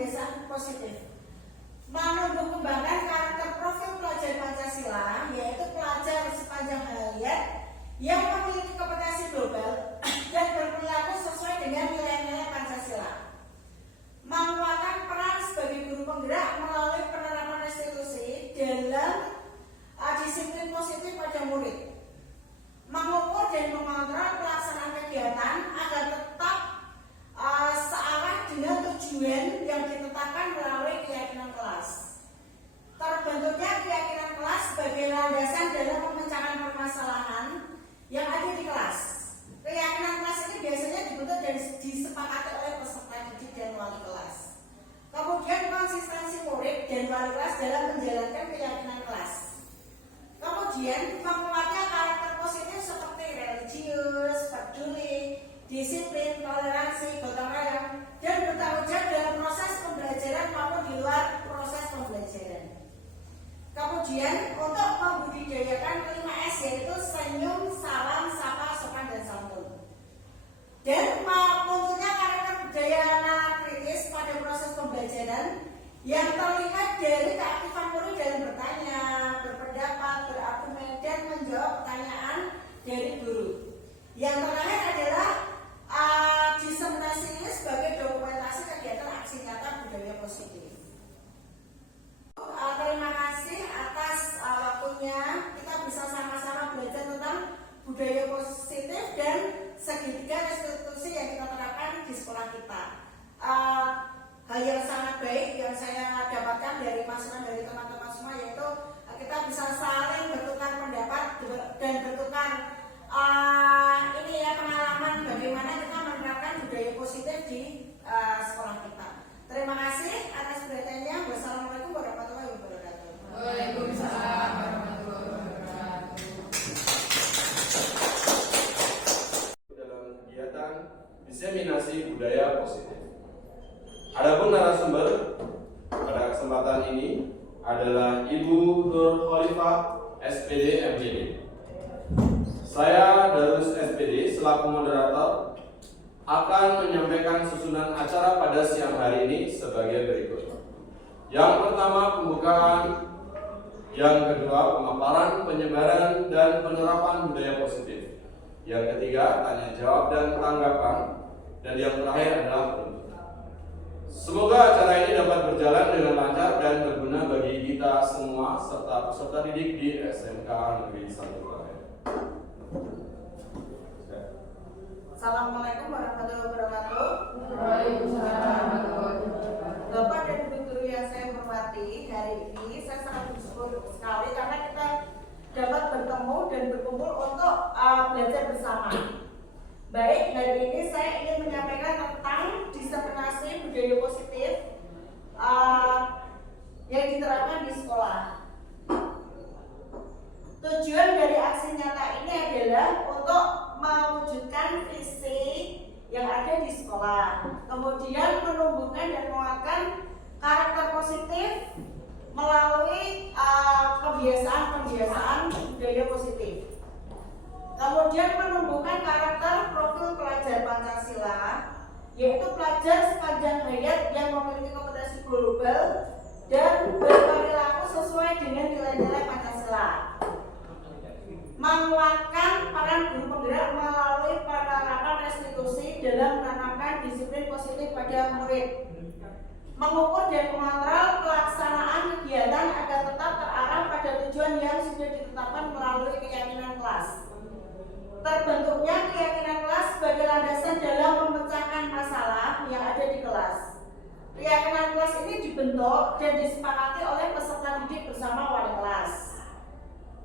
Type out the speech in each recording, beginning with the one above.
pembiasaan positif. Menumbuh kembangkan karakter profil pelajar Pancasila, yaitu pelajar sepanjang hayat yang memiliki kompetensi global dan berperilaku sesuai dengan nilai-nilai Pancasila. Menguatkan peran sebagai guru penggerak melalui penerapan restitusi dalam disiplin positif pada murid. Mengukur dan mengontrol pelaksanaan kegiatan agar tetap searah dengan tujuan yang ditetapkan melalui keyakinan kelas. Terbentuknya keyakinan kelas sebagai landasan dalam memecahkan permasalahan yang ada di kelas. Keyakinan kelas ini biasanya dibentuk dan disepakati oleh peserta didik dan wali kelas. Kemudian konsistensi murid dan wali kelas dalam menjalankan keyakinan kelas. Kemudian menguatnya karakter positif seperti religius, peduli, disiplin, toleransi, gotong royong, dan bertanggung jawab dalam proses pembelajaran maupun di luar proses pembelajaran. Kemudian untuk membudidayakan 5S, yaitu senyum, salam, sapa, sopan, dan santun. Dan munculnya karakter budaya nalar kritis pada proses pembelajaran yang terlihat dari keaktifan murid dalam bertanya, berpendapat, berargumen, dan menjawab pertanyaan dari guru. Yang terakhir adalah diseminasi ini sebagai dokumentasi kegiatan aksi nyata budaya positif. Terima kasih atas waktunya. Kita bisa sama-sama belajar tentang budaya positif dan segitiga restitusi yang kita terapkan di sekolah kita. Hal yang sangat baik yang saya dapatkan dari masukan dari teman-teman semua yaitu kita bisa saling bertukar pendapat dan bertukar pengalaman bagaimana kita menerapkan budaya positif di sekolah kita. Terima kasih atas perhatiannya. Wassalamualaikum warahmatullahi wabarakatuh. Waalaikumsalam warahmatullahi wabarakatuh. Dalam kegiatan diseminasi budaya positif. Adapun narasumber pada kesempatan ini adalah Ibu Nur Khalifah, SPD MPD. Saya Darus SPD selaku moderator akan menyampaikan susunan acara pada siang hari ini sebagai berikut. Yang pertama pembukaan, yang kedua pemaparan, penyebaran, dan penerapan budaya positif. Yang ketiga tanya jawab dan tanggapan, dan yang terakhir adalah penutup. Semoga acara ini dapat berjalan dengan lancar dan berguna bagi kita semua serta peserta didik di SMK Negeri 1 Klaten. Assalamualaikum warahmatullahi wabarakatuh. Waalaikumsalam warahmatullahi wabarakatuh. Bapak dan Ibu guru yang saya hormati, hari ini saya sangat bersyukur sekali karena kita dapat bertemu dan berkumpul untuk belajar bersama. Baik, hari ini saya ingin menyampaikan tentang diseminasi budaya positif yang diterapkan di sekolah. Tujuan dari aksi nyata ini adalah untuk mewujudkan visi yang ada di sekolah, kemudian menumbuhkan dan menguatkan karakter positif melalui kebiasaan budaya positif. Kemudian menumbuhkan karakter profil pelajar Pancasila, yaitu pelajar sepanjang hayat yang memiliki kompetensi global dan berperilaku sesuai dengan nilai-nilai Pancasila. Menguatkan peran guru penggerak melalui penerapan restitusi dalam menanamkan disiplin positif pada murid. Mengukur dan mengontrol pelaksanaan kegiatan agar tetap terarah pada tujuan yang sudah ditetapkan melalui keyakinan kelas. Terbentuknya keyakinan kelas sebagai landasan dalam memecahkan masalah yang ada di kelas. Keyakinan kelas ini dibentuk dan disepakati oleh peserta didik bersama wali kelas.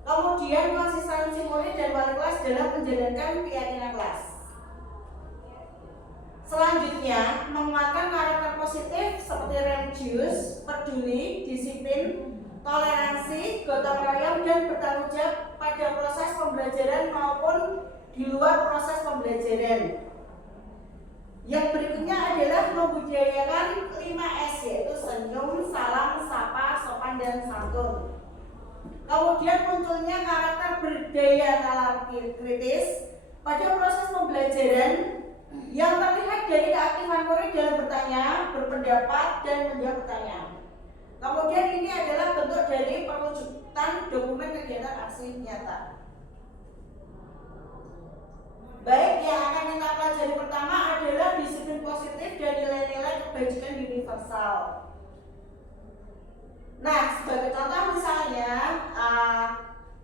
Kemudian konsistensi murid dan wali kelas dalam menjalankan keyakinan kelas. Selanjutnya, menguatkan karakter positif seperti religius, peduli, disiplin, toleransi, gotong royong, dan bertanggung jawab pada proses pembelajaran maupun di luar proses pembelajaran. Yang berikutnya adalah membudidayakan 5S, yaitu senyum, salam, sapa, sopan, dan santun. Kemudian munculnya karakter berdaya nalar kritis pada proses pembelajaran Yang terlihat dari keaktifan murid dalam bertanya, berpendapat, dan menjawab pertanyaan. Kemudian ini adalah bentuk dari perwujudan dokumen kegiatan aksi nyata. Baik, yang akan kita pelajari pertama adalah disiplin positif dan nilai-nilai kebajikan universal. Nah, sebagai contoh misalnya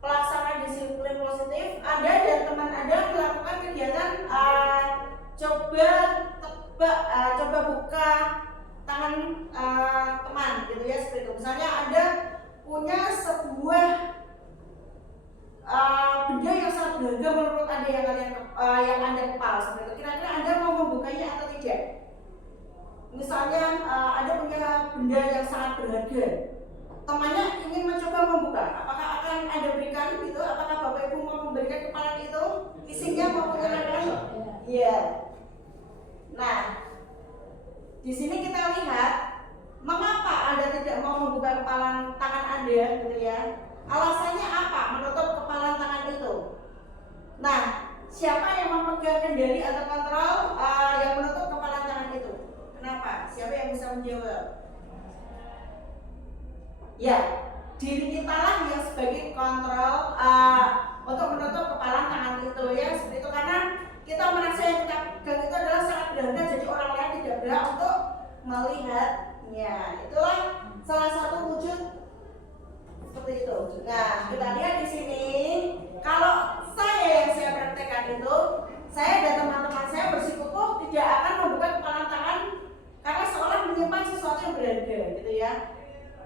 pelaksanaan disiplin positif, Anda dan teman Anda melakukan kegiatan coba buka tangan teman, gitu ya, seperti itu. Misalnya Anda punya sebuah benda yang sangat berharga menurut Anda yang Anda kepal, seperti itu. Kira-kira Anda mau membukanya atau tidak? Misalnya Anda punya benda yang sangat berharga, temannya ingin mencoba membuka, apakah akan Anda berikan gitu? Apakah Bapak Ibu mau memberikan kepalan itu? Isinya mau menyerahkan? Iya. Nah, di sini kita lihat mengapa Anda tidak mau membuka kepalan tangan Anda, gitu ya? Alasannya apa menutup kepalan tangan itu? Nah, siapa yang memegang kendali atau kontrol yang menutup kepalan tangan itu? Kenapa? Siapa yang bisa menjawab? Ya, diri kita lah yang sebagai kontrol untuk menutup kepalan tangan itu, ya, seperti itu. Karena kita merasa yang kita pegang itu adalah sangat berharga, jadi orang lain tidak berhak untuk melihatnya. Itulah salah satu wujud seperti itu. Nah, kita lihat di sini, kalau saya praktekkan itu, saya dan teman-teman saya bersikukuh tidak akan membuka kepalan tangan karena seolah menyimpan sesuatu yang berharga, gitu ya.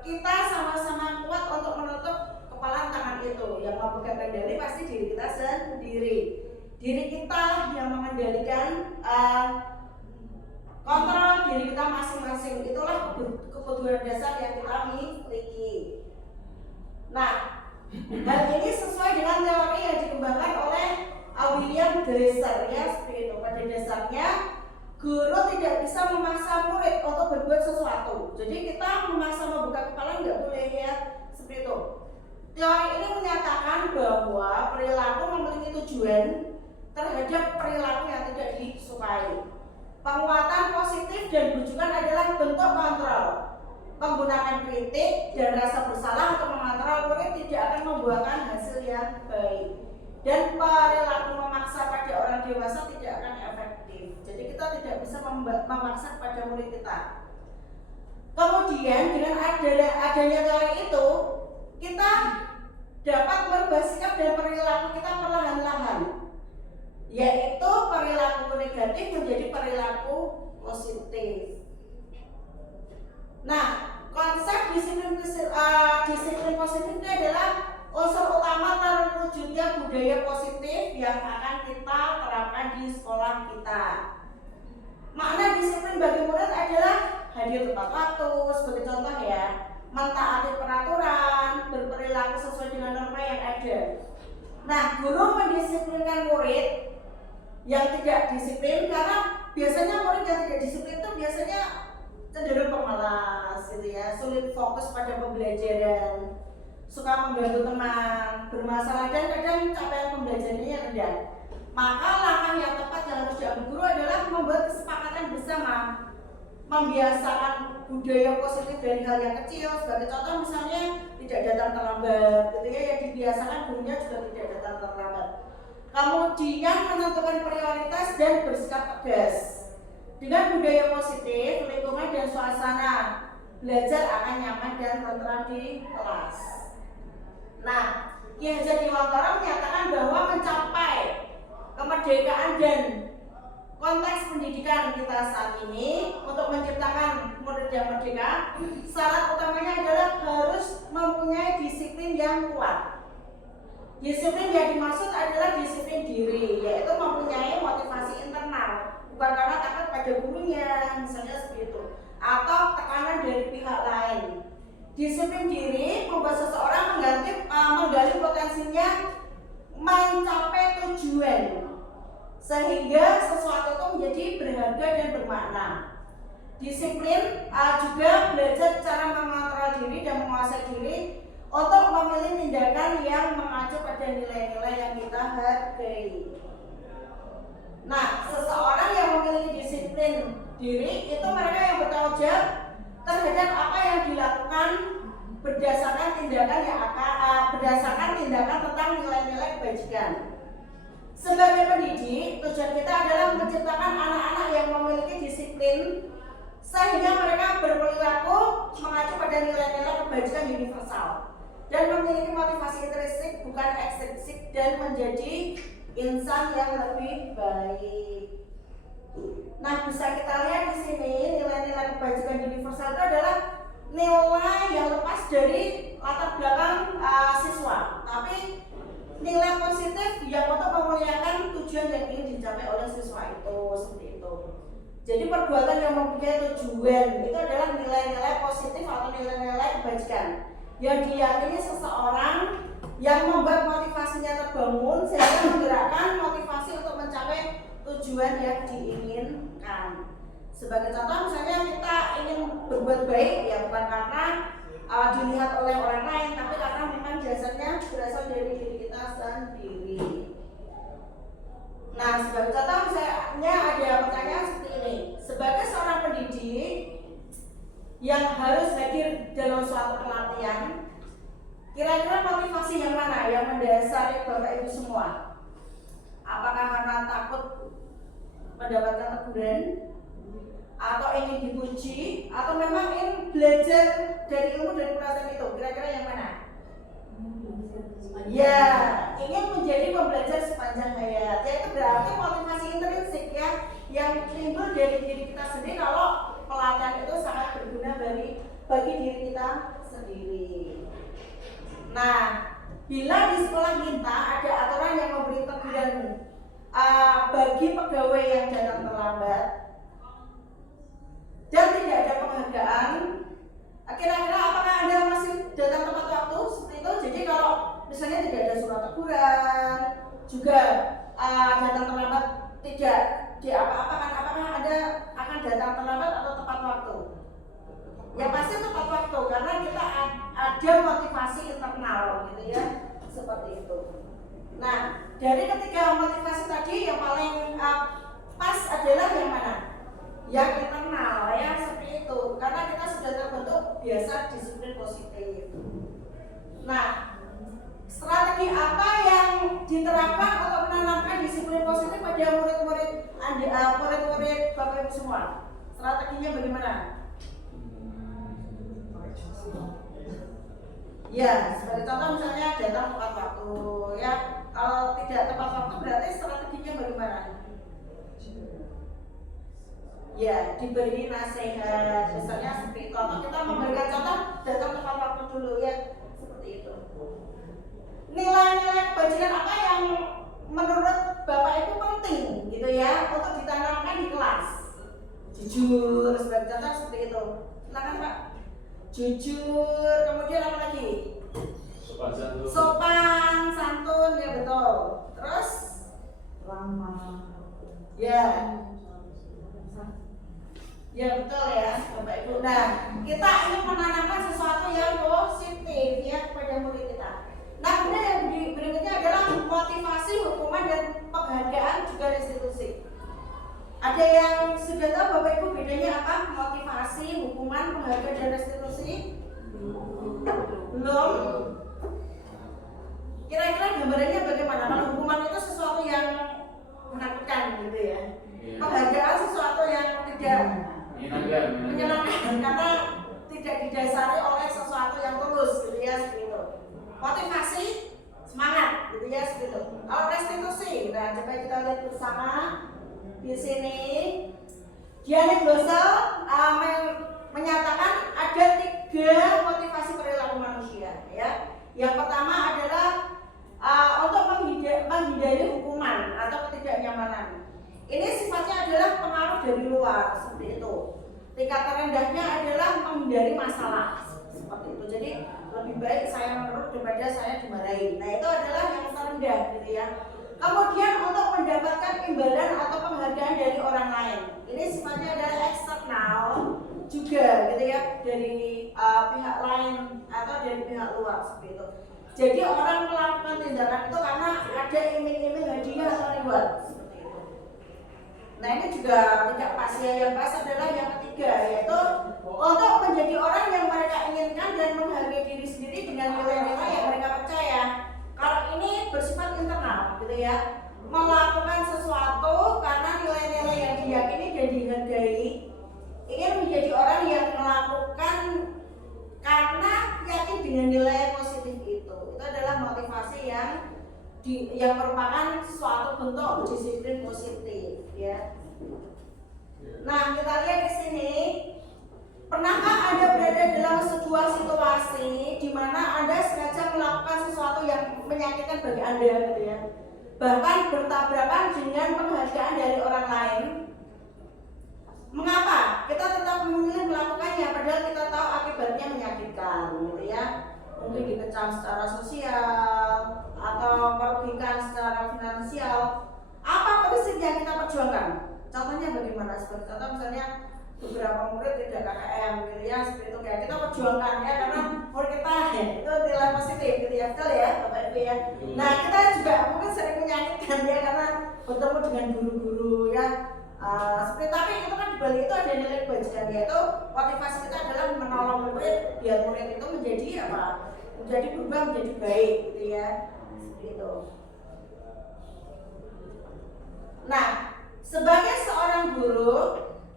Kita sama-sama kuat untuk menutup kepalan tangan itu. Yang memegang kendali pasti diri kita sendiri. Diri kita yang mengendalikan kontrol diri kita masing-masing. Itulah kebutuhan dasar yang kita miliki. Nah, hal ini sesuai dengan teori yang dikembangkan oleh William Glasser, ya, seperti itu. Pada dasarnya, guru tidak bisa memaksa murid untuk berbuat sesuatu. Jadi kita memaksa membuka kepala nggak boleh, ya, seperti itu. Teori ini menyatakan bahwa perilaku memiliki tujuan terhadap perilaku yang tidak disukai. Penguatan positif dan bujukan adalah bentuk kontrol. Menggunakan kritik dan rasa bersalah untuk mengontrol murid tidak akan membuahkan hasil yang baik. Dan perilaku memaksa pada orang dewasa tidak akan efektif. Jadi kita tidak bisa memaksa pada murid kita. Kemudian dengan adanya teori itu, kita dapat merubah sikap dan perilaku kita perlahan-lahan, yaitu perilaku negatif menjadi perilaku positif. Nah, konsep disiplin positif ini adalah unsur utama terwujudnya budaya positif yang akan kita terapkan di sekolah kita. Makna disiplin bagi murid adalah hadir tepat waktu, sebagai contoh, ya, mentaati peraturan, berperilaku sesuai dengan norma yang ada. Nah, guru mendisiplinkan murid yang tidak disiplin, karena biasanya murid yang tidak disiplin itu biasanya cenderung pemalas, gitu ya, sulit fokus pada pembelajaran, suka mengganggu teman, bermasalah, dan kadang capaian pembelajarannya rendah. Maka langkah yang tepat yang harus diambil guru adalah membuat kesepakatan bersama, membiasakan budaya positif dari hal yang kecil. Sebagai contoh misalnya tidak datang terlambat, gitu ya, yang dibiasakan gurunya juga tidak datang terlambat. Kemudian menentukan prioritas dan bersikap tegas. Dengan budaya positif, lingkungan dan suasana belajar akan nyaman dan tentram di kelas. Nah, Ki Hajar Dewantara menyatakan bahwa mencapai kemerdekaan dan konteks pendidikan kita saat ini, untuk menciptakan murid yang merdeka, syarat utamanya adalah harus mempunyai disiplin yang kuat. Disiplin yang dimaksud adalah disiplin diri, yaitu mempunyai motivasi internal, bukan karena takut pada gurunya, misalnya seperti itu, atau tekanan dari pihak lain. Disiplin diri membuat seseorang menggali potensinya mencapai tujuan, sehingga sesuatu itu menjadi berharga dan bermakna. Disiplin juga belajar cara mengontrol diri dan menguasai diri untuk memilih tindakan yang mengacu pada nilai-nilai yang kita hargai. Nah, seseorang yang memiliki disiplin diri itu mereka yang bertanggung jawab terhadap apa yang dilakukan berdasarkan tindakan tentang nilai-nilai kebajikan. Sebagai pendidik, tujuan kita adalah menciptakan anak-anak yang memiliki disiplin sehingga mereka berperilaku mengacu pada nilai-nilai kebajikan universal dan memiliki motivasi intrinsik bukan ekstrinsik dan menjadi insan yang lebih baik. Nah, bisa kita lihat di sini nilai-nilai kebajikan universal itu adalah nilai yang lepas dari latar belakang siswa, tapi nilai positif yang untuk memuliakan tujuan yang ingin dicapai oleh siswa itu, seperti itu. Jadi perbuatan yang mempunyai tujuan itu adalah nilai-nilai positif atau nilai-nilai kebajikan yang diyakini seseorang yang membuat motivasinya terbangun sehingga menggerakkan motivasi untuk mencapai tujuan yang diinginkan. Sebagai contoh, misalnya kita ingin berbuat baik ya bukan karena dilihat oleh orang lain, tapi karena memang dasarnya berasal dari diri kita sendiri. Nah, sebagai contoh misalnya ada pertanyaan seperti ini. Sebagai seorang pendidik yang harus hadir dalam suatu pelatihan, kira-kira motivasi yang mana yang mendasari Bapak Ibu semua? Apakah karena takut mendapatkan teguran, atau ingin dipuji, atau memang ingin belajar dari ilmu dari pelatihan itu? Kira-kira yang mana? Ya, ingin menjadi pembelajar sepanjang hayat. Yaitu berarti motivasi intrinsik ya yang timbul dari diri kita sendiri kalau pelatihan itu sangat berguna bagi diri kita sendiri. Nah, bila di sekolah kita ada aturan yang memberi teguran bagi pegawai yang datang terlambat dan tidak ada penghargaan, kira-kira apakah Anda masih datang tepat waktu seperti itu? Jadi kalau misalnya tidak ada surat teguran, juga datang terlambat tidak diapa-apakan, apakah Anda akan datang terlambat atau tepat waktu? Ya pasti tepat waktu karena kita ada motivasi internal gitu ya, seperti itu. Nah, dari ketiga motivasi tadi yang paling pas adalah yang mana? Yang internal ya, seperti itu. Karena kita sudah terbentuk biasa disiplin positif. Nah, strategi apa yang diterapkan untuk menanamkan disiplin positif pada murid-murid Bapak Ibu semua? Strateginya bagaimana? Ya, sebagai contoh misalnya datang tepat waktu ya. Kalau tidak tepat waktu berarti strateginya bagaimana? Ya, diberi nasihat. Misalnya seperti contoh, kita memberikan contoh datang tepat waktu dulu ya, seperti itu. Nilai-nilai kebajikan apa yang menurut Bapak Ibu penting gitu ya untuk ditanamkan di kelas? Jujur, sebagai contoh seperti itu. Silakan Pak. Jujur, kemudian apa lagi? Sopan, santun, ya betul. Terus ramah. Ya. Ya betul ya, Bapak Ibu. Nah, kita ingin menanamkan sesuatu yang positif ya kepada murid kita. Nah, kemudian yang berikutnya adalah motivasi, hukuman dan penghargaan juga restitusi. Ada yang sudah tahu Bapak Ibu bedanya apa? Motivasi, hukuman, penghargaan dan restitusi? Belum? Kira-kira gambarannya bagaimana? Kalau hukuman itu sesuatu yang menakutkan gitu ya. Penghargaan sesuatu yang tidak menyenangkan karena tidak didasari oleh sesuatu yang tulus gitu ya, seperti itu. Motivasi, semangat gitu ya, seperti itu. Kalau restitusi, nah coba kita lihat bersama di sini. Janet Blosel menyatakan ada 3 motivasi perilaku manusia ya. Yang pertama adalah untuk menghindari hukuman atau ketidaknyamanan. Ini sifatnya adalah pengaruh dari luar, seperti itu. Tingkat terendahnya adalah menghindari masalah, seperti itu. Jadi lebih baik saya menurut daripada saya dimarahin. Nah itu adalah yang terendah, gitu ya. Kemudian untuk mendapatkan imbalan atau penghargaan dari orang lain. Ini sifatnya adalah eksternal juga, gitu ya, dari pihak lain atau dari pihak luar, seperti itu. Jadi orang melakukan tindakan itu karena ada iming-iming hadiah atau reward. Nah ini juga tidak pasti. Yang pas adalah yang ketiga, yaitu untuk menjadi orang yang mereka inginkan dan menghargai diri sendiri dengan nilai-nilai yang mereka percaya. Kalau ini bersifat internal gitu ya, melakukan sesuatu karena nilai-nilai yang diyakini dan dihargai, ingin menjadi orang yang melakukan karena yakin dengan nilai positif itu adalah motivasi yang merupakan suatu bentuk disiplin positif ya. Nah kita lihat di sini, pernahkah Anda berada dalam sebuah situasi di mana Anda sengaja melakukan sesuatu yang menyakitkan bagi Anda gitu ya, bahkan bertabrakan dengan penghargaan dari orang lain? Mengapa kita tetap memilih melakukannya padahal kita tahu akibatnya menyakitkan gitu ya? Mungkin dikecam secara sosial atau merugikan secara finansial. Apa prinsip yang kita perjuangkan? Contohnya bagaimana? Seperti contoh misalnya beberapa murid tidak KKM gitu ya, seperti itu kayak kita perjuangkan ya, karena murid kita ya, itu nilai positif gitu ya, betul ya Bapak Ibu ya. Nah kita juga mungkin sering menyakitkan ya karena bertemu dengan guru-guru ya. Seperti tapi itu kan dibalik itu ada nilai kebajikan, yaitu motivasi kita adalah menolong murid biar murid itu menjadi apa? Menjadi berubah menjadi baik gitu ya. Seperti itu. Nah, sebagai seorang guru,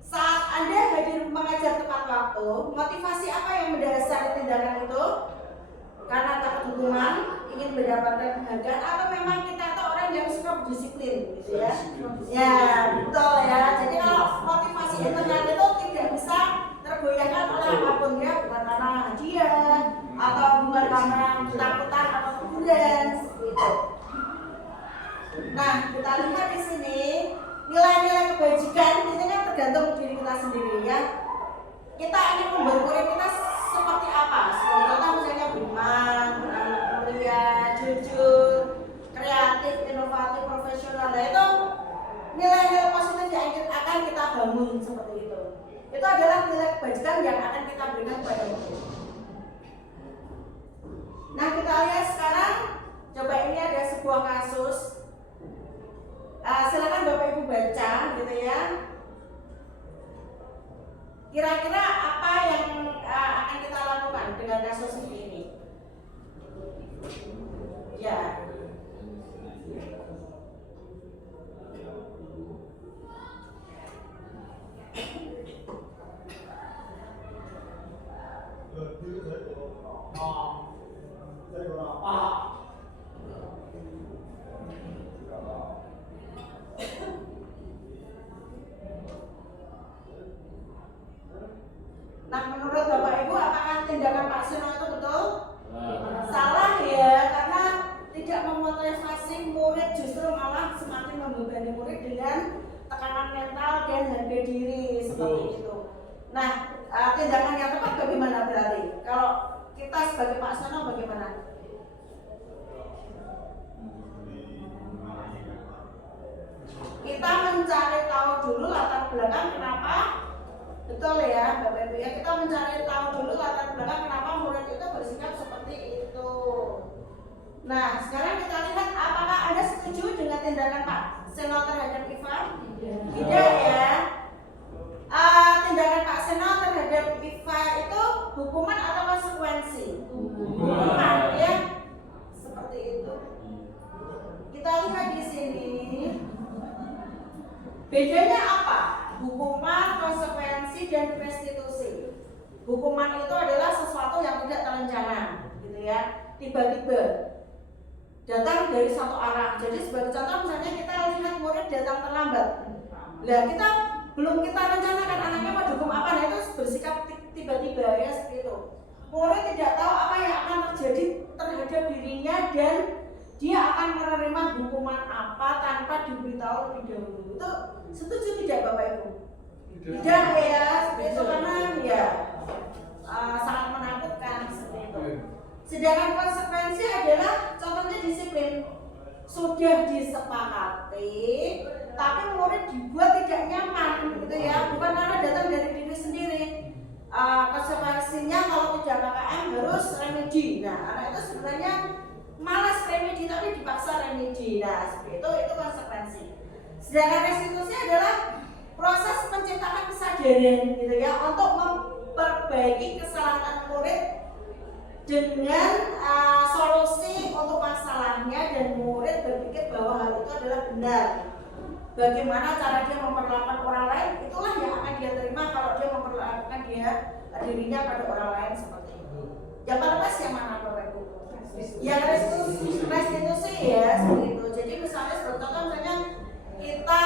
saat Anda hadir mengajar tepat waktu, motivasi apa yang mendasari tindakan itu? Karena takut hukuman, ingin mendapatkan penghargaan, atau memang kita itu orang yang suka berdisiplin gitu ya? Ya, betul ya. Jadi kalau motivasi internal itu tidak bisa tergoyahkan oleh apapun ya, bukan karena hadiah atau bukan karena ketakutan atau kemudian seperti itu. Nah, kita lihat di sini nilai-nilai kebajikan itu kan tergantung diri kita sendiri ya. Kita ingin membuat murid kita seperti apa? Seperti contoh misalnya beriman, beranak mulia, jujur, kreatif, inovatif, profesional. Nah itu nilai-nilai positif yang akan kita bangun seperti itu. Itu adalah nilai kebajikan yang akan kita berikan kepada murid. Nah kita lihat sekarang, coba ini ada sebuah kasus. Silakan Bapak Ibu baca gitu ya. Kira-kira apa yang akan kita lakukan dengan kasus ini? Ya. Nah, menurut Bapak Ibu, apakah tindakan Pak Seno itu betul? Salah ya, karena tidak memotivasi murid, justru malah semakin membebani murid dengan tekanan mental dan harga diri seperti itu. Nah, tindakan yang tepat bagaimana berarti? Kalau kita sebagai Pak Seno bagaimana? Kita mencari tahu dulu latar belakang kenapa. Betul ya Bapak Ibu ya, kita mencari tahu dulu latar belakang kenapa murid itu bersikap seperti itu. Nah sekarang kita lihat apakah Anda setuju dengan tindakan Pak Seno terhadap Iva? Tidak ya. Tindakan Pak Seno terhadap Iva itu hukuman atau konsekuensi? Hukuman ya, seperti itu. Kita lihat di sini bedanya apa? Hukuman, konsekuensi, dan restitusi. Hukuman itu adalah sesuatu yang tidak terencana, gitu ya. Tiba-tiba datang dari satu arah. Jadi sebagai contoh misalnya kita lihat murid datang terlambat. Nah kita belum kita rencanakan anaknya mau dihukum apa, nah itu bersikap tiba-tiba ya seperti itu. Murid tidak tahu apa yang akan terjadi terhadap dirinya dan dia akan menerima hukuman apa tanpa diberitahu lebih dahulu. Itu setuju tidak Bapak Ibu? Tidak ya, seperti itu karena ya sangat menakutkan seperti itu. Sedangkan konsekuensi adalah contohnya disiplin. Sudah disepakati, tapi murid dibuat tidak nyaman gitu ya, bukan karena datang dari diri sendiri. Konsekuensinya kalau tidak KKM harus remedi. Nah, anak itu sebenarnya malas remedi tapi dipaksa remedi. Nah, seperti itu konsekuensi. Sedangkan restitusi adalah proses menciptakan kesadaran gitu ya untuk memperbaiki kesalahan murid dengan solusi untuk masalahnya, dan murid berpikir bahwa hal itu adalah benar. Bagaimana cara dia memperlakukan orang lain, itulah yang akan dia terima kalau dia memperlakukan dirinya pada orang lain seperti itu. Yang lepas yang mana Bapak Ibu? Yang restitusi ya, seperti itu. Jadi misalnya seperti contoh misalnya kita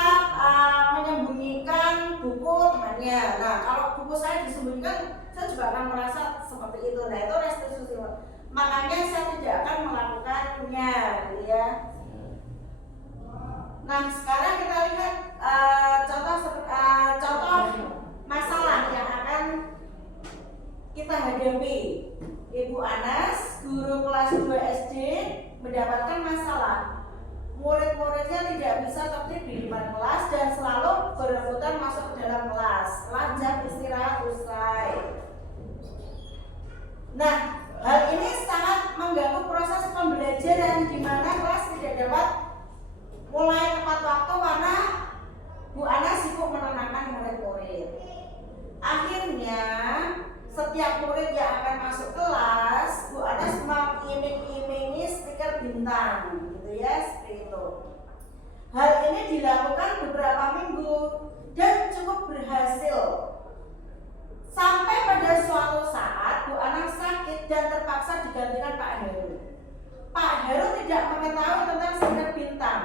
menyembunyikan buku temannya. Nah, kalau buku saya disembunyikan, saya juga akan merasa seperti itu. Nah, itu restitusi. Makanya saya tidak akan melakukannya, gitu ya. Nah, sekarang kita lihat contoh masalah yang akan kita hadapi. Ibu Anas, guru kelas 2 SD, mendapatkan masalah. Murid-muridnya tidak bisa tertib di depan kelas dan selalu berebutan masuk ke dalam kelas setelah jam istirahat usai. Nah, hal ini sangat mengganggu proses pembelajaran di mana kelas tidak dapat mulai tepat waktu karena Bu Ana sibuk menenangkan murid-murid. Akhirnya setiap murid yang akan masuk kelas, Bu Ana mengiming-imingi stiker bintang, gitu ya, seperti itu. Hal ini dilakukan beberapa minggu dan cukup berhasil. Sampai pada suatu saat Bu Ana sakit dan terpaksa digantikan Pak Heru. Pak Heru tidak mengetahui tentang stiker bintang.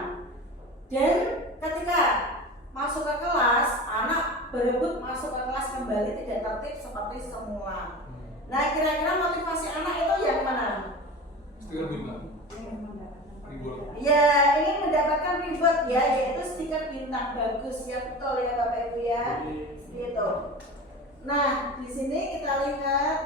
Dan ketika masuk ke kelas, anak berebut masuk ke kelas kembali tidak tertib seperti semula. Nah, kira-kira motivasi anak itu yang mana? Stiker bintang. Ya, ingin mendapatkan reward ya, yaitu stiker bintang. Bagus ya, betul ya Bapak Ibu ya. Gitu. Nah, di sini kita lihat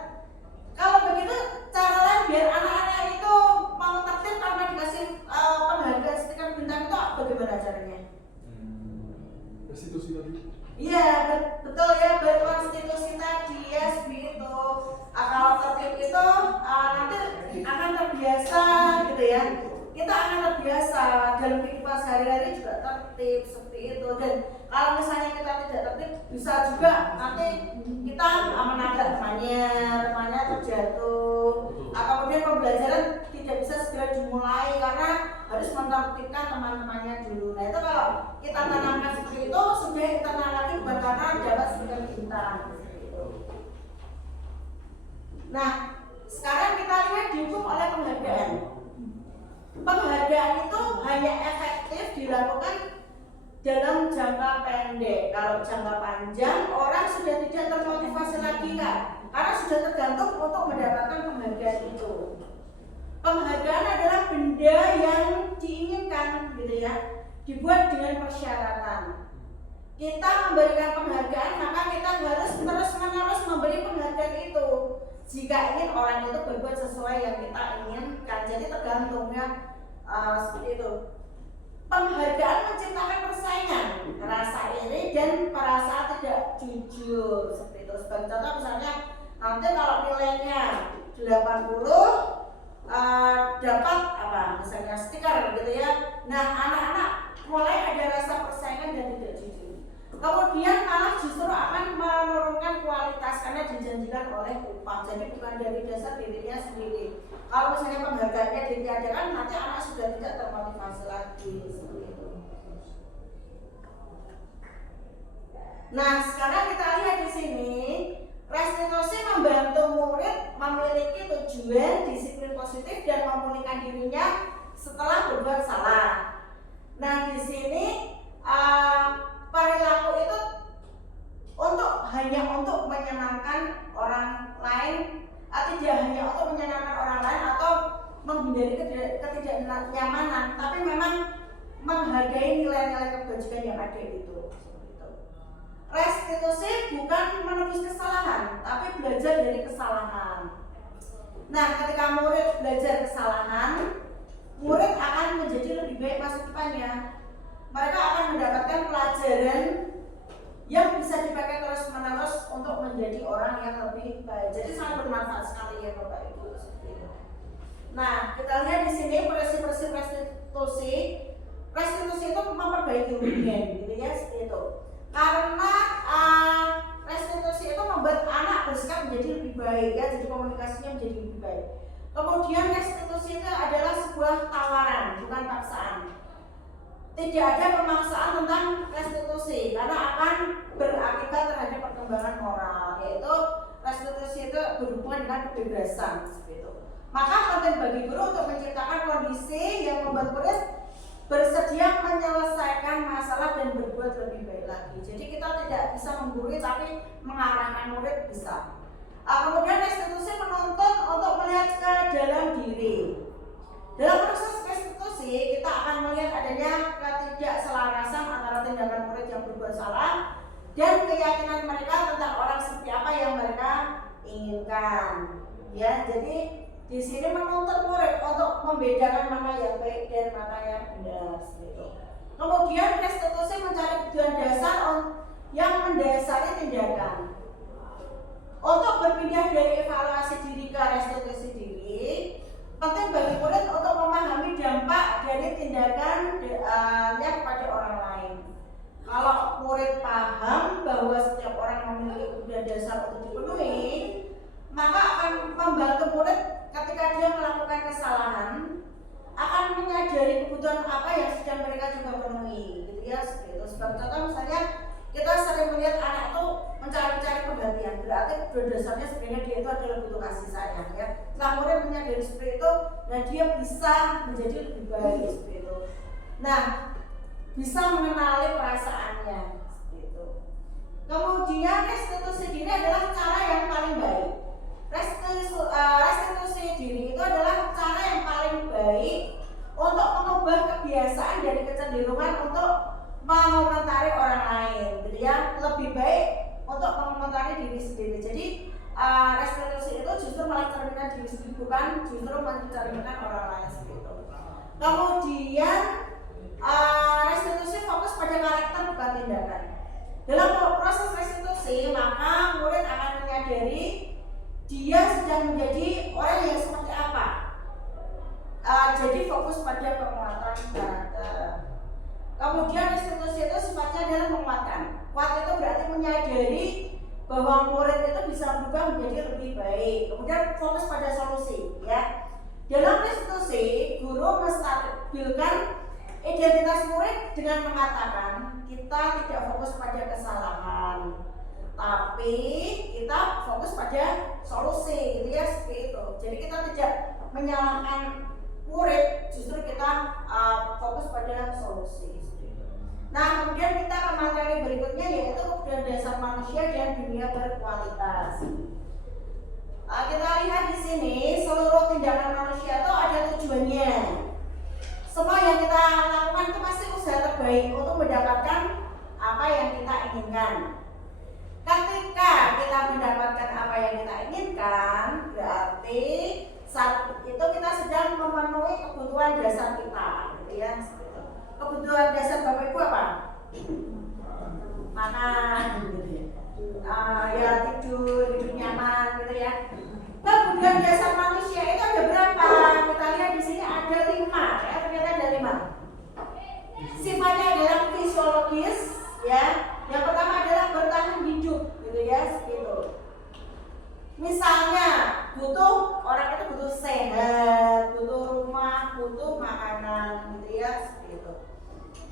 kalau begitu cara lain biar anak-anak itu mau tertib tanpa dikasih penghargaan stiker bintang itu bagaimana caranya? Restitusi tadi. Iya, betul ya, berkonstitusi tadi ya, seperti itu. Kalau tertib itu nanti akan terbiasa gitu ya. Kita akan terbiasa dalam kehidupan sehari-hari juga tertib seperti itu. Dan kalau misalnya kita tidak tertib, bisa juga nanti kita menabrak temannya terjatuh. Kemudian pembelajaran tidak bisa segera dimulai karena harus menertibkan teman-temannya dulu. Nah, itu kalau kita tanamkan seperti itu, sudah kita tanam lagi bukan karena dapat stiker bintang. Nah, sekarang kita lihat dihukum oleh penghargaan. Penghargaan itu hanya efektif dilakukan dalam jangka pendek. Kalau jangka panjang, orang sudah tidak termotivasi lagi Kak, karena sudah tergantung untuk mendapatkan penghargaan itu. Penghargaan adalah benda yang diinginkan gitu ya, dibuat dengan persyaratan. Kita memberikan penghargaan, maka kita harus terus-menerus memberi penghargaan itu jika ingin orang itu berbuat sesuai yang kita inginkan. Jadi tergantungnya seperti itu. Penghargaan menciptakan persaingan, rasa iri dan perasaan tidak jujur seperti itu. Sebagai contoh misalnya nanti kalau nilainya 80 dapat misalnya stiker gitu ya. Nah, anak-anak mulai ada rasa persaingan dan tidak jujur. Kemudian malah justru akan menurunkan kualitas karena dijanjikan oleh upah. Jadi bukan dari dasar dirinya sendiri. Kalau misalnya penghargaannya ditiadakan, nanti anak sudah tidak termotivasi lagi seperti itu. Nah, sekarang kita lihat di sini, restitusi membantu murid memiliki tujuan, disiplin positif dan memulihkan dirinya setelah berbuat salah. Nah, di sini perilaku itu hanya untuk menyenangkan orang lain, tidak hanya untuk menyenangkan orang lain atau menghindari ketidaknyamanan, tapi memang menghargai nilai-nilai kebajikan yang ada itu. Restitusi bukan menebus kesalahan, tapi belajar dari kesalahan. Nah, ketika murid belajar kesalahan, murid akan menjadi lebih baik masa depannya. Mereka akan mendapatkan pelajaran yang bisa dipakai terus-menerus untuk menjadi orang yang lebih baik. Jadi sangat bermanfaat sekali ya Bapak Ibu. Nah, kita lihat di sini prinsip restitusi. Restitusi itu memperbaiki hubungan, gitu ya, seperti itu. Karena restitusi itu membuat anak bersikap menjadi lebih baik ya, jadi komunikasinya menjadi lebih baik. Kemudian restitusi itu adalah sebuah tawaran, bukan paksaan. Tidak ada pemaksaan tentang restitusi karena akan berakibat terhadap perkembangan moral, yaitu restitusi itu berhubungan dengan kebebasan seperti itu. Maka penting bagi guru untuk menciptakan kondisi yang membuat murid bersedia menyelesaikan masalah dan berbuat lebih baik lagi. Jadi kita tidak bisa menggurui tapi mengarahkan murid bisa. Kemudian restitusi menuntut untuk melihat ke dalam diri. Dalam proses restitusi kita akan melihat adanya ketidakselarasan antara tindakan murid yang berbuat salah dan keyakinan mereka tentang orang seperti apa yang mereka inginkan. Ya, jadi di sini menuntut murid untuk membedakan mana yang baik dan mana yang benar. Gitu. Kemudian restitusi mencari tujuan dasar yang mendasari tindakan. Untuk berpindah dari evaluasi diri ke restitusi diri, penting bagi murid untuk memahami dampak dari tindakannya kepada orang lain. Kalau murid paham bahwa setiap orang memiliki kebutuhan dasar untuk dipenuhi, maka akan membantu murid ketika dia melakukan kesalahan akan menyadari kebutuhan apa yang sedang mereka coba penuhi, gitu ya. Gitu. Sebagai contoh misalnya kita sering melihat anak itu mencari-cari perhatian, berarti dasarnya sebenarnya dia itu adalah butuh kasih sayang ya. Setelah murid menyadari seperti itu, nah dia bisa menjadi lebih baik seperti itu. Nah, bisa mengenali perasaannya seperti itu. Kemudian restitusi diri adalah cara yang paling baik. Restitusi diri itu adalah cara yang paling baik untuk mengubah kebiasaan dari kecenderungan untuk mengomentari orang lain, gitu ya. Lebih baik untuk mengomentari diri sendiri. Jadi restitusi itu justru malah cerminkan diri sendiri, bukan justru mencerminkan orang lain seperti itu. Kemudian restitusi fokus pada karakter bukan tindakan. Dalam proses restitusi maka murid akan menyadari dia sedang menjadi orang yang seperti apa. Jadi fokus pada penguatan karakter. Kemudian restitusi itu sifatnya adalah menguatkan. Kuat itu berarti menyadari bahwa murid itu bisa berubah menjadi lebih baik. Kemudian fokus pada solusi, ya. Dalam restitusi, guru menstabilkan identitas murid dengan mengatakan kita tidak fokus pada kesalahan, tapi kita fokus pada solusi, gitu ya, seperti itu. Jadi kita tidak menyalahkan murid, justru kita fokus pada solusi. Nah, kemudian kita ke materi berikutnya yaitu kebutuhan dasar manusia dan dunia berkualitas. Kita lihat di sini seluruh tindakan manusia itu ada tujuannya. Semua yang kita lakukan itu pasti usaha terbaik untuk mendapatkan apa yang kita inginkan. Ketika kita mendapatkan apa yang kita inginkan, berarti saat itu kita sedang memenuhi kebutuhan dasar kita, gitu ya. Kebutuhan dasar Bapak Ibu apa? Makan, gitu ya. Ya tidur nyaman, gitu ya. Kebutuhan dasar manusia itu ada berapa? Kita lihat di sini ada 5, ya. Ternyata ada 5. Sifatnya adalah fisiologis, ya. Yang pertama adalah bertahan hidup, gitu ya, gitu. Misalnya butuh, orang itu butuh sehat, butuh rumah, butuh makanan, gitu ya, gitu.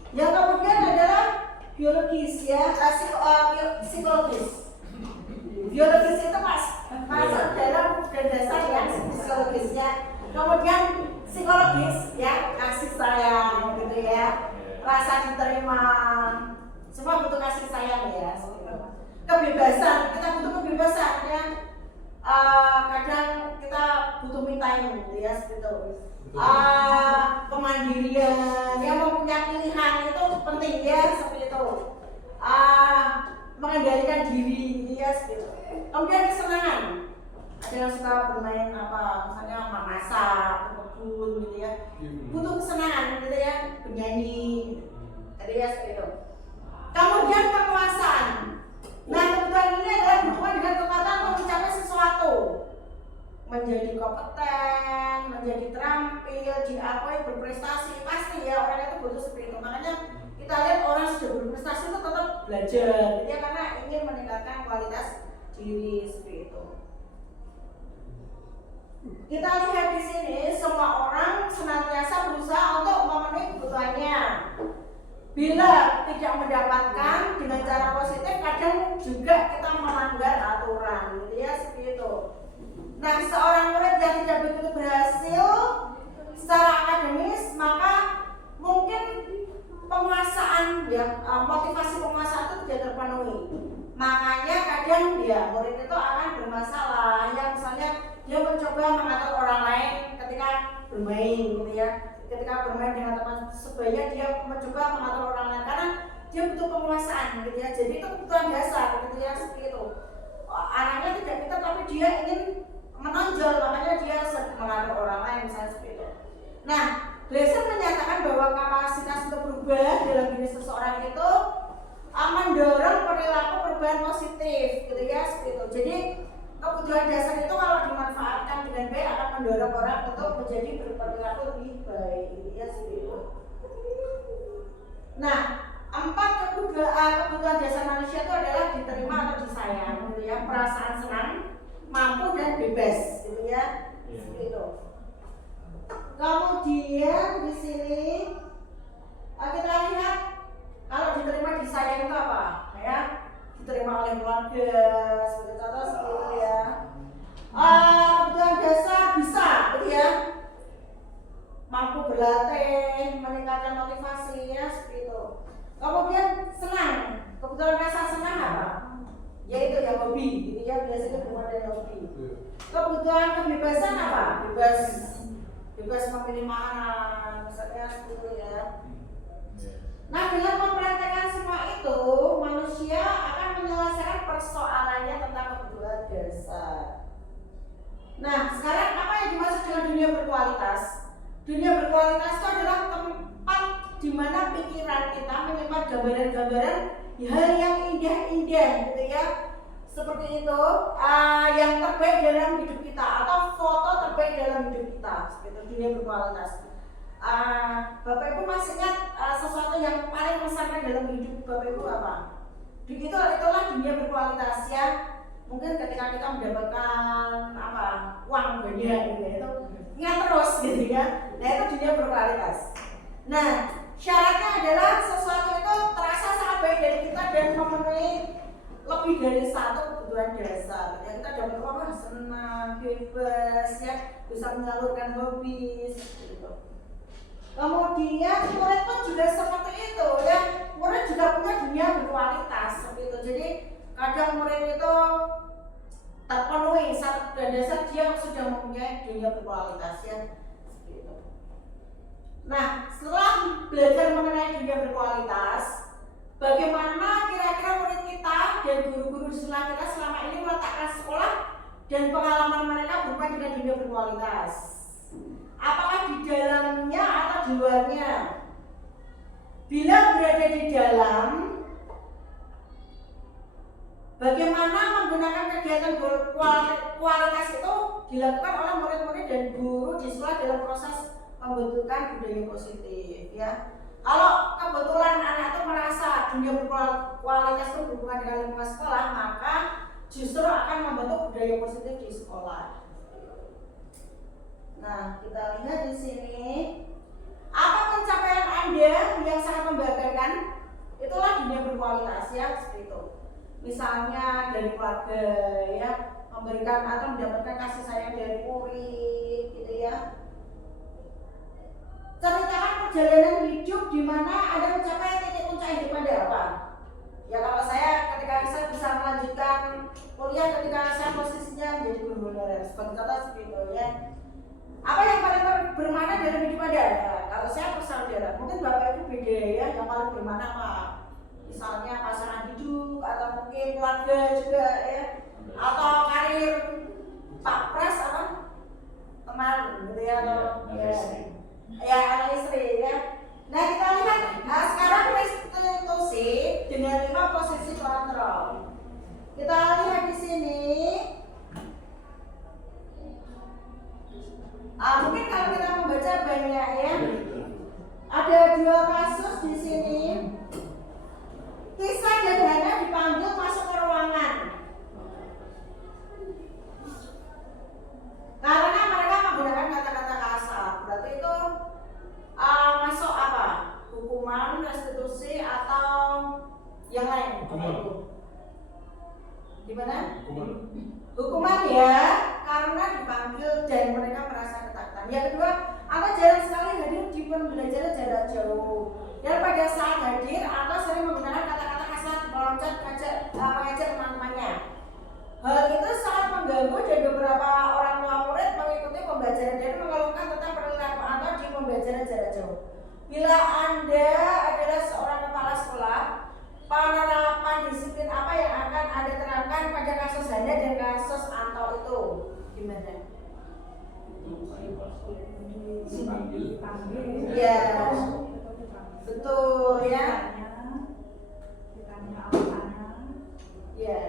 Yang kemudian adalah biologis, ya, psikologis. Biologis itu masuk dalam dasar yang fisiologisnya. Kemudian psikologis, ya, kasih sayang, gitu ya, rasa diterima, semua butuh kasih sayang, ya. Kebebasan, kita butuh kebebasan, ya. Kadang kita butuh me time, gitu ya, seperti itu. Kemandirian, yang mempunyai pilihan itu penting, ya, seperti itu. Mengendalikan diri, gitu ya, seperti itu. Kemudian kesenangan, ada yang suka bermain apa, misalnya memasak, berkebun, gitu ya. Butuh kesenangan, gitu ya, bernyanyi, gitu ya, seperti itu. Kemudian kekuasaan. Nah, kebutuhan ini adalah hubungan dengan kekuatan untuk mencapai sesuatu, menjadi kompeten, menjadi terampil, diakui, berprestasi. Pasti ya orang itu butuh seperti itu. Makanya kita kita lihat orang sudah berprestasi itu tetap belajar, gitu ya, karena ingin meningkatkan kualitas diri seperti itu. Kita lihat di sini semua orang senantiasa berusaha untuk memenuhi kebutuhannya. Bila tidak mendapatkan dengan cara positif, kadang juga kita melanggar aturan, gitu ya, seperti itu. Nah, seorang murid yang tidak begitu berhasil secara akademis, maka mungkin penguasaan ya, motivasi penguasaan itu tidak terpenuhi. Makanya kadang ya murid itu akan bermasalah, yang misalnya dia mencoba mengatur orang lain ketika bermain, gitu ya. Ketika bermain dengan teman sebaya, dia mencoba mengatur orang lain karena dia butuh penguasaan, gitu ya. Jadi itu kebutuhan dasar, gitu ya, seperti itu. Anaknya tidak pintar tapi dia ingin menonjol, makanya dia mengatur orang lain, misalnya seperti itu. Nah, Glaser menyatakan bahwa kapasitas untuk berubah dalam diri seseorang itu mendorong perilaku perubahan positif, gitu ya, seperti itu. Jadi kebutuhan dasar itu kalau dimanfaatkan dengan baik akan mendorong orang untuk menjadi berperilaku lebih baik, gitu ya, seperti itu. Nah, 4 kebutuhan dasar manusia itu adalah diterima atau disayang, gitu ya, perasaan senang, mampu dan bebas, gitu ya, seperti itu. Kemudian di sini kita lihat kalau diterima disayang itu apa, ya? Diterima oleh keluarga, sebagai contoh seperti itu ya. Kebutuhan dasar bisa, gitu ya, mampu berlatih, meningkatkan motivasi, ya, seperti itu. Kemudian senang, kebutuhan rasa senang apa? Yaitu ya hobi, gitu ya, biasanya berhubungan dengan hobi. Kebutuhan kebebasan apa? Bebas memilih mana, misalnya seperti itu ya. Nah, dengan mempraktekkan semua itu, manusia akan menyelesaikan persoalannya tentang kebutuhan dasar. Nah, sekarang apa yang dimaksud dengan dunia berkualitas? Dunia berkualitas itu adalah tempat di mana pikiran kita menyimpan gambaran-gambaran hal yang indah-indah, gitu ya. Seperti itu, yang terbaik dalam hidup kita atau foto terbaik dalam hidup kita, seperti dunia berkualitas. Bapak Ibu masih ingat sesuatu yang paling mengesankan dalam hidup Bapak Ibu apa? Itulah dunia berkualitas ya. Mungkin ketika kita mendapatkan uang banyak, gitu ya, itu ingat terus, gitu ya. Nah, itu dunia berkualitas. Nah, syaratnya adalah sesuatu itu terasa sangat baik dari kita dan memenuhi lebih dari satu kebutuhan dasar. Ya, kita dapat apa? Senang, bebas, ya, bisa menyalurkan hobi, gitu. Kemudian murid pun juga seperti itu, ya. Murid juga punya dunia berkualitas, seperti itu. Jadi kadang murid itu terpenuhi satu kebutuhan dasar, dia sudah mempunyai dunia berkualitas, ya, seperti itu. Nah, setelah belajar mengenai dunia berkualitas, bagaimana kira-kira murid kita dan guru-guru di sekolah kita selama ini meletakkan sekolah dan pengalaman mereka bermain dengan dunia berkualitas? Apakah di dalamnya atau di luarnya? Bila berada di dalam, bagaimana menggunakan kegiatan berkualitas itu dilakukan oleh murid-murid dan guru di sekolah dalam proses pembentukan budaya positif, ya. Kalau kebetulan anak itu merasa dunia berkualitas itu berhubungan dengan lingkungan sekolah, maka justru akan membentuk budaya positif di sekolah. Nah, kita lihat di sini apa pencapaian Anda yang sangat membanggakan? Itulah dunia berkualitas, ya, seperti itu. Misalnya dari keluarga, ya, memberikan atau mendapatkan kasih sayang dari murid, gitu ya. Ceritakan perjalanan hidup di mana Anda mencapai titik puncak hidup Anda apa? Ya, kalau saya ketika saya bisa melanjutkan kuliah ketika saya posisinya menjadi guru honorer, sebagai contoh seperti itu, ya. Apa yang paling bermakna dalam hidup Anda? Ya, kalau saya bersaudara, mungkin Bapak Ibu beda, ya. Yang paling bermakna apa? Misalnya pasangan hidup atau mungkin keluarga juga, ya. Atau karir Pak Pres apa? Teman, gitu ya, atau ya anak istri, ya. Nah, kita lihat sekarang restitusi dengan 5 posisi kontrol. Kita lihat di sini. Mungkin kalau kita membaca banyak, ya. Ada 2 kasus di sini. dan mereka merasa ketakutan. Yang kedua, anak jarang sekali hadir di pembelajaran jarak jauh. Dan pada saat hadir, anak sering menggunakan kata-kata kasar, meloncat, mengajak teman-temannya. Hal itu sangat mengganggu dan beberapa orang tua murid mengikuti pembelajaran dan mengeluhkan tentang perilaku anak di pembelajaran jarak jauh. Bila Anda adalah seorang kepala sekolah, penerapan disiplin apa yang akan Anda terapkan pada kasus Hana dan kasus Anto itu? Gimana? Ya, betul ya. Ya.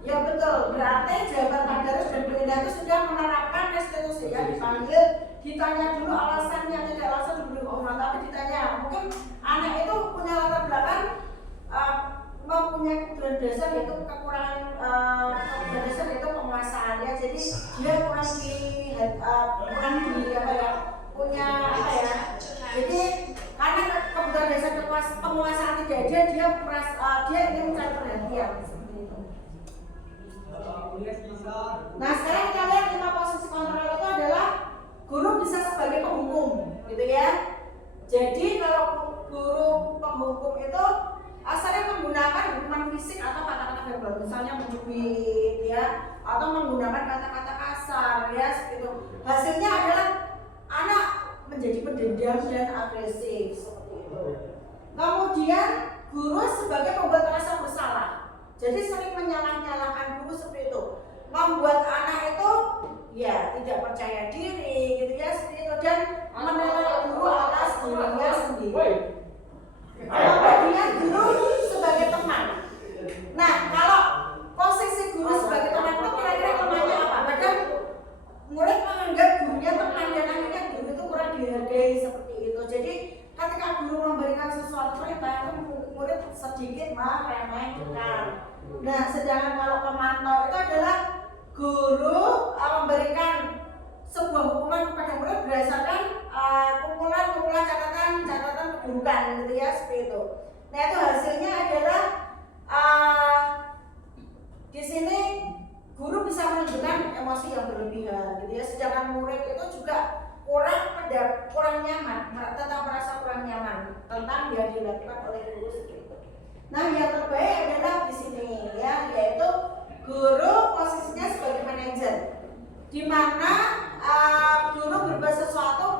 Ya betul, berarti jawaban Tadarus dan Belinda itu sudah menerapkan restitusi ya, dipanggil, ditanya dulu alasannya, tidak langsung diberi hukuman, tapi ditanya, mungkin anak itu punya latar belakang mempunyai kebutuhan dasar yaitu kekurangan kebutuhan dasar yaitu penguasaan ya, jadi dia kurang di apa ya, punya apa ya, jadi karena kebutuhan dasar penguasaan tidak ada, dia ingin mencari perhatian. Nah sekarang kita lihat 5 posisi kontrol itu adalah guru bisa sebagai penghukum, gitu ya. Jadi kalau guru penghukum itu asalnya menggunakan hukuman fisik atau kata-kata verbal, misalnya mencubit ya, atau menggunakan kata-kata kasar ya, seperti itu. Hasilnya adalah anak menjadi pendendam dan agresif seperti itu. Kemudian guru sebagai pembuat rasa bersalah. Jadi sering menyalah-nyalahkan guru seperti itu, membuat anak itu ya tidak percaya diri gitu ya, seperti itu, dan menilai guru atas dirinya sendiri. Kemudian guru sebagai teman. Nah kalau posisi guru sebagai teman itu kira-kira kelemahannya apa? Kadang murid menganggap gurunya teman dan akhirnya guru itu kurang dihargai seperti itu. Jadi ketika guru memberikan sesuatu perintah itu murid sedikit meremehkan. Nah, sedangkan kalau pemantau itu adalah guru memberikan sebuah hukuman kepada murid berdasarkan kumpulan catatan keburukan gitu ya, seperti itu. Nah, itu hasilnya adalah di sini guru bisa menunjukkan emosi yang berlebihan gitu ya, sedangkan murid itu juga kurang nyaman, tetap merasa kurang nyaman tentang yang dilakukan oleh guru seperti itu. Nah, yang terbaik adalah di sini ya, yaitu guru posisinya sebagai manajer, di mana guru berbuat sesuatu,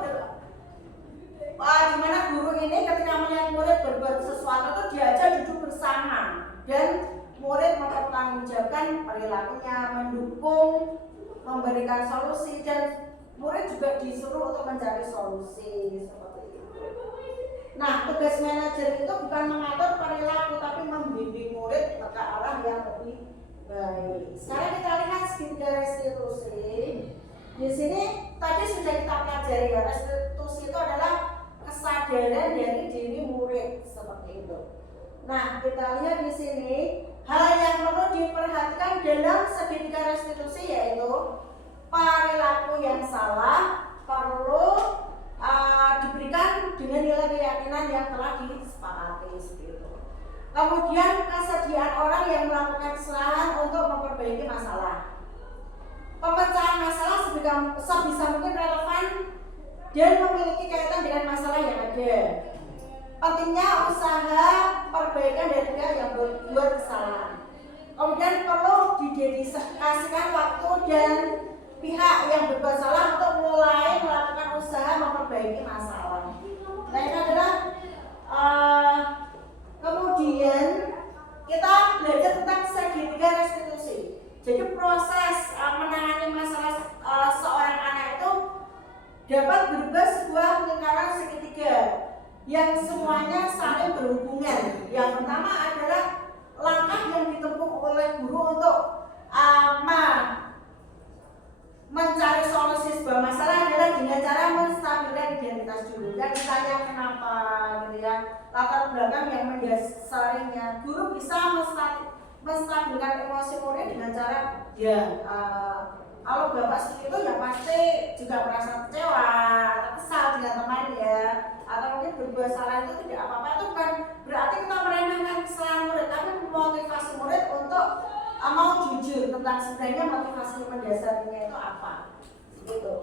di mana guru ini ketika melihat murid berbuat sesuatu itu diajak duduk bersama dan murid mempertanggungjawabkan perilakunya, mendukung, memberikan solusi, dan murid juga disuruh untuk mencari solusi seperti itu. Nah, tugas manajer itu bukan mengatur perilaku, tapi membimbing murid ke arah yang lebih baik. Sekarang kita lihat skill restitusi. Di sini tadi sudah kita pelajari ya, restitusi itu adalah kesadaran dari diri murid seperti itu. Nah, kita lihat di sini hal yang perlu diperhatikan dalam segitiga restitusi yaitu perilaku yang salah perlu diberikan dengan nilai keyakinan yang telah disepakati seperti itu. Kemudian kesediaan orang yang melakukan kesalahan untuk memperbaiki masalah. Pemecahan masalah sebisa mungkin relevan dan memiliki kaitan dengan masalah yang ada. Pentingnya usaha perbaikan dari pihak yang berbuat kesalahan. Kemudian perlu didedikasikan waktu dan pihak yang berbuat salah untuk mulai melakukan usaha memperbaiki masalah. Nah, ini adalah kemudian kita belajar tentang segitiga restitusi. Jadi proses menangani masalah seorang anak itu dapat berubah sebuah lingkaran segitiga yang semuanya saling berhubungan. Yang pertama adalah langkah yang ditempuh oleh guru untuk mencari solusi sebuah masalah adalah dengan cara menstabilkan identitas dulu. Dan ditanya kenapa gitu ya, latar belakang yang mendasarinya. Guru bisa menstabilkan emosi murid dengan cara ya kalau bapak seperti itu ya pasti juga merasa kecewa, kesal dengan teman ya, atau mungkin berbuat salah itu tidak apa-apa. Itu bukan berarti kita meremehkan kesalahan murid, tapi memotivasi murid untuk mau jujur tentang sebenarnya motivasi mendasarinya itu apa. Gitu.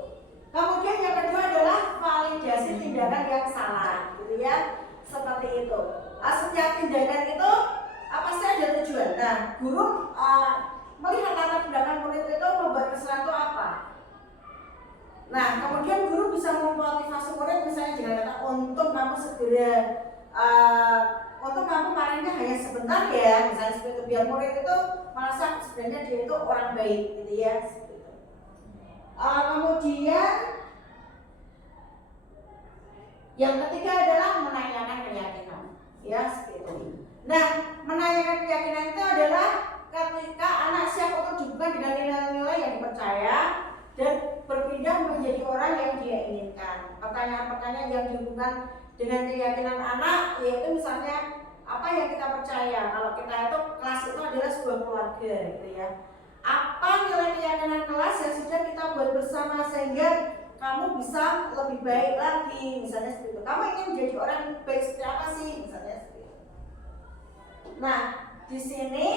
Kemudian yang kedua adalah validasi tindakan yang salah, gitu ya, seperti itu. Setiap tindakan itu pasti ada tujuan. Nah, guru melihat latar belakang murid itu membuat kesalahan itu apa. Nah, kemudian guru bisa memotivasi murid misalnya dengan kata untung kamu segera untuk kamu paringnya hanya sebentar ya, misalnya seperti itu, biar murid itu merasa sebenarnya dia itu orang baik, gitu ya. Kemudian yang ketiga adalah menanyakan keyakinan, ya seperti itu. Nah, menanyakan keyakinan itu adalah ketika anak siap untuk dihubungkan dengan nilai-nilai yang dipercaya dan berpindah menjadi orang yang dia inginkan. Pertanyaan-pertanyaan yang dihubungkan dengan keyakinan anak, yaitu misalnya apa yang kita percaya. Kalau kita itu kelas itu adalah sebuah keluarga, gitu ya. Apa nilai keyakinan kelas yang sudah kita buat bersama sehingga kamu bisa lebih baik lagi, misalnya seperti itu. Kamu ingin menjadi orang yang baik seperti apa sih, misalnya seperti itu. Nah, di sini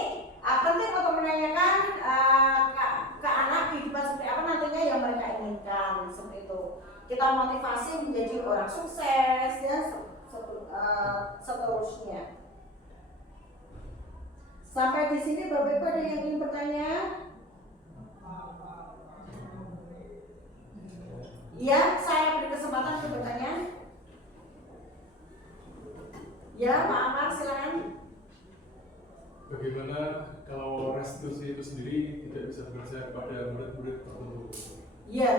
penting untuk menanyakan ke anak kehidupan seperti apa nantinya yang mereka inginkan, seperti itu. Kita motivasi menjadi orang sukses dan seterusnya. Sampai di sini Bapak Ibu ada yang ingin bertanya? Ya, saya beri kesempatan untuk bertanya. Ya, Pak Amar, silakan. Bagaimana kalau restitusi itu sendiri tidak bisa bekerja kepada murid-murid tertentu? Ya,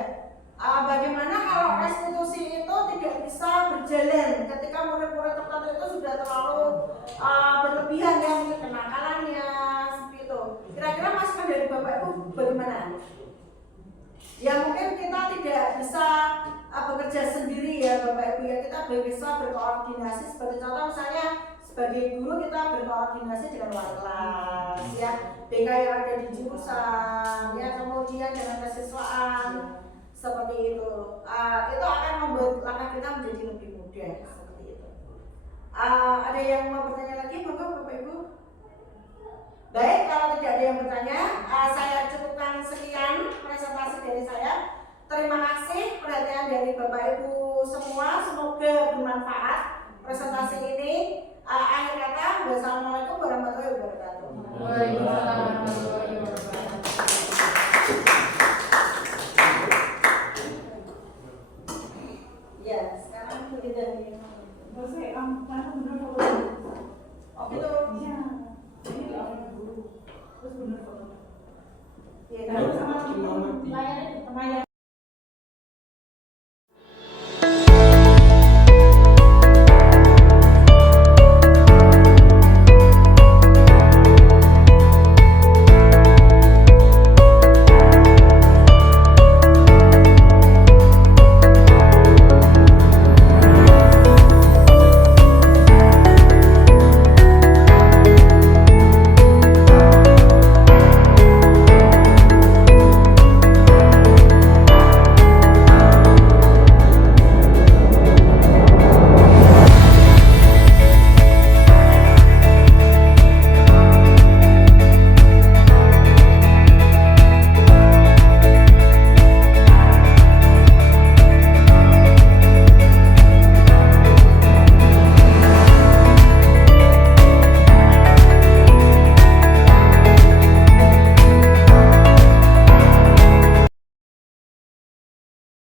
bagaimana kalau restitusi itu tidak bisa berjalan ketika murid-murid tertentu itu sudah terlalu berlebihan ya, mungkin kenakalannya seperti itu. Kira-kira masukan dari Bapak Ibu bagaimana? Ya mungkin kita tidak bisa bekerja sendiri ya Bapak Ibu ya, kita bisa berkoordinasi. Seperti contoh misalnya sebagai guru kita berkoordinasi dengan wali kelas ya, BK yang ada di jurusan ya, kemudian dengan kesiswaan seperti itu. Itu akan membuat langkah kita menjadi lebih mudah seperti itu. Ada yang mau bertanya lagi Bapak Ibu? Baik, kalau tidak ada yang bertanya, saya cukupkan sekian presentasi dari saya. Terima kasih perhatian dari Bapak Ibu semua, semoga bermanfaat presentasi ini. Akhir kata, wassalamualaikum warahmatullahi wabarakatuh. Waalaikumsalam warahmatullahi wabarakatuh. Ya, sekarang kita ini. Oh gitu. Iya. Ya, sama layarnya